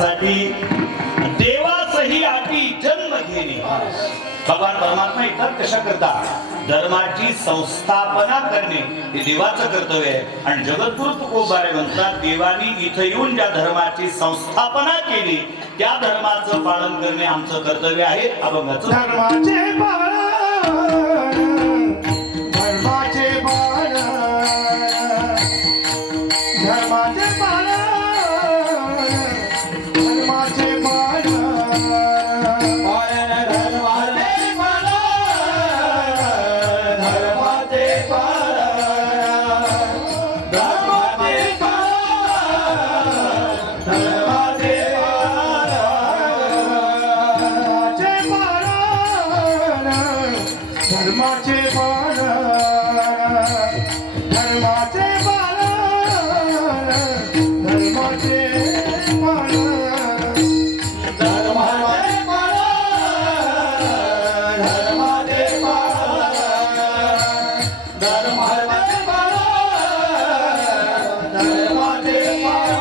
त्यासाठी देवासही आटी जन्म घेणे. भगवान परमात्मा इथं कशा करतात? धर्माची संस्थापना करणे हे देवाचं कर्तव्य आहे. आणि जगद्गुरु तुकोबारे म्हणतात, देवानी इथं येऊन ज्या धर्माची संस्थापना केली त्या धर्माचं पालन करणे आमचं कर्तव्य आहे. अभंगाचं धर्माचे पालन, धर्माचे पालन, धर्माचे पालन, धर्माचे पालन, धर्माचे पालन, धर्माचे पालन, धर्माचे पालन, धर्माचे पालन, धर्माचे पालन, धर्माचे पालन, धर्माचे पालन.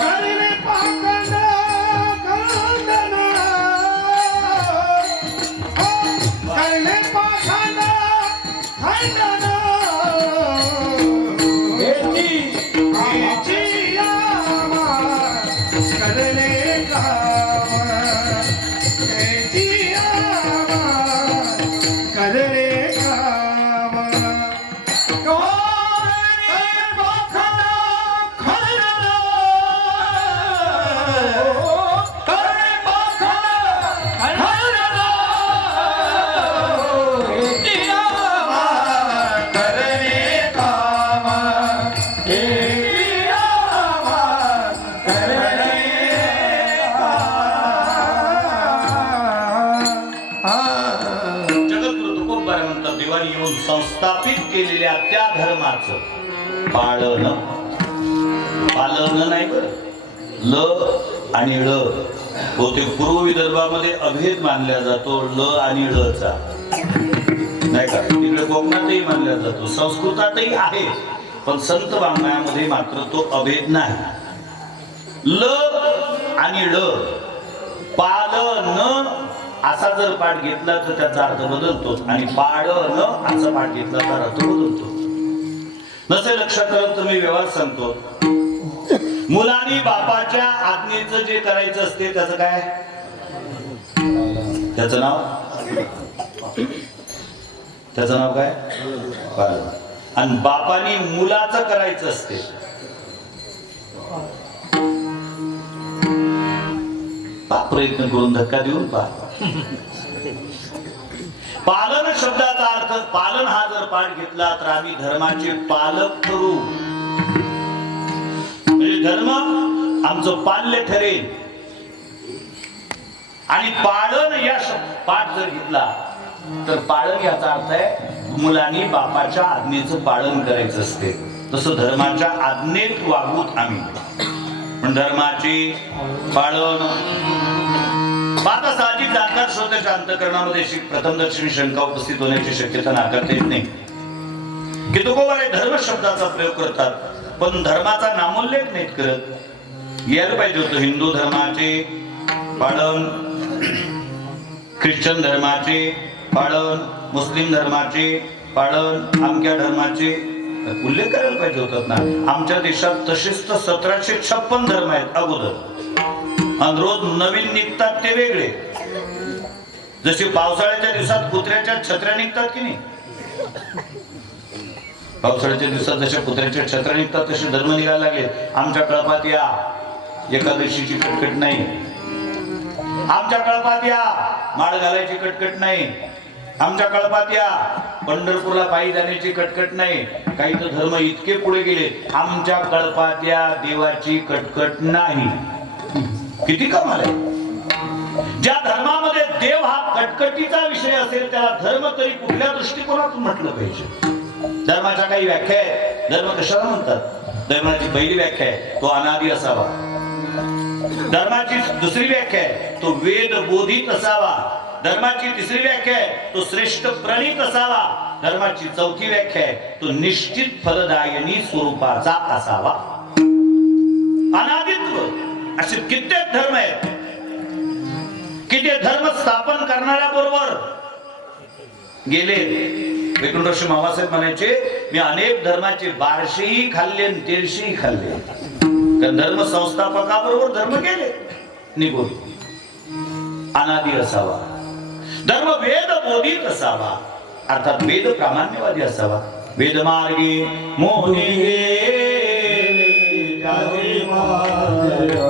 करीने पाखंड खंडन, करणे पाखंड खंडन, हेची आमा करणे काम, हेची आमा करणे काम. करणे पाखंड खंडन, करणे पाखंड खंडन, जगद्गुरु तुकोबारे म्हणतात, देवानी येऊन संस्थापित केलेल्या त्या धर्माचं पालन, पालन नाही बरं, ल आणि ळ बहुतेक पूर्व विदर्भामध्ये अभेद मानला जातो ल आणि ळ चा, नाही का? तिकडे कोकणातही मानला जातो, संस्कृतातही आहे, पण संत वाङ्मयामध्ये मात्र तो अभेद नाही. ल आणि ळ, पालन असा जर पाठ घेतला तर त्याचा अर्थ बदलतो, आणि पाडन असा पाठ घेतला तर अर्थ बदलतो. नसे लक्षात आलं तर मी व्यवहार सांगतो. मुलांनी बापाच्या आज्ञेचं जे करायचं असते त्याचं काय? त्याचं नाव काय? पालन. आणि बापानी मुलाचं करायचं असते प्रयत्न करून धक्का देऊन पहा. पालन शब्दाचा अर्थ, पालन हा जर पाठ घेतला तर आम्ही धर्माचे पालक करू, म्हणजे धर्म आमचं पाल्य ठरेल. आणि पालन या पाठ जर घेतला तर पालन याचा अर्थ आहे मुलांनी बापाच्या आज्ञेचं पालन करायचं असते. तसं धर्माच्या आज्ञेत वागूत आम्ही, पण धर्माचे पालन. आता साहजिक जाणकार श्रोत्याच्या अंतःकरणामध्ये प्रथमदर्शनी शंका उपस्थित होण्याची शक्यता नाकारता येत नाही की तुकोबारे धर्म शब्दाचा प्रयोग करतात, पण धर्माचा नामोल्लेख नाहीत करत. यायला पाहिजे होतं हिंदू धर्माचे पालन, ख्रिश्चन धर्माचे पालन, मुस्लिम धर्माचे पालन, अमक्या धर्माचे उल्लेख करायला पाहिजे होतात ना. आमच्या देशात तसेच तर 1756 धर्म आहेत अगोदर, आणि रोज नवीन निघतात ते वेगळे. जसे पावसाळ्याच्या दिवसात कुत्र्याच्या छत्र्या निघतात की नाही, पावसाळ्याच्या दिवसात जशा कुत्र्याच्या छत्र्या निघतात तसे धर्म निघायला लागले. आमच्या कळपात या एकादशीची कटकट नाही, आमच्या कळपात या माळ घालायची कटकट नाही, आमच्या कळपात या पंढरपूरला पायी जाण्याची कटकट नाही. काही तर धर्म इतके पुढे गेले, आमच्या कळपात या देवाची कटकट नाही. किती कमाल आहे. ज्या धर्मामध्ये देव हा कटकटीचा विषय असेल त्याला धर्म तरी कुठल्या दृष्टिकोनातून म्हटलं पाहिजे. धर्माच्या काही व्याख्या आहेत. धर्म कशाला म्हणतात? धर्माची पहिली व्याख्या आहे तो अनादि असावा. धर्माची दुसरी व्याख्या आहे तो वेद बोधित असावा. धर्माची तिसरी व्याख्या आहे तो श्रेष्ठ प्रणीत असावा. धर्माची चौथी व्याख्या आहे तो निश्चित फलदायिनी स्वरूपाचा असावा. अनादित्व असे कित्येक धर्म आहेत की ते धर्म स्थापन करणाऱ्या बरोबर गेले. वैकुंठश्री मामासाहेब म्हणायचे, मी अनेक धर्माचे बारशेही खाल्ले आणि तेरशेही खाल्ले. तर धर्म संस्थापकाबरोबर धर्म गेले निघून. अनादी असावा धर्म, वेद बोधित असावा, अर्थात वेद प्रामाण्यवादी असावा. वेदमार्गे मोहिनी गेले, त्याचे मार्ग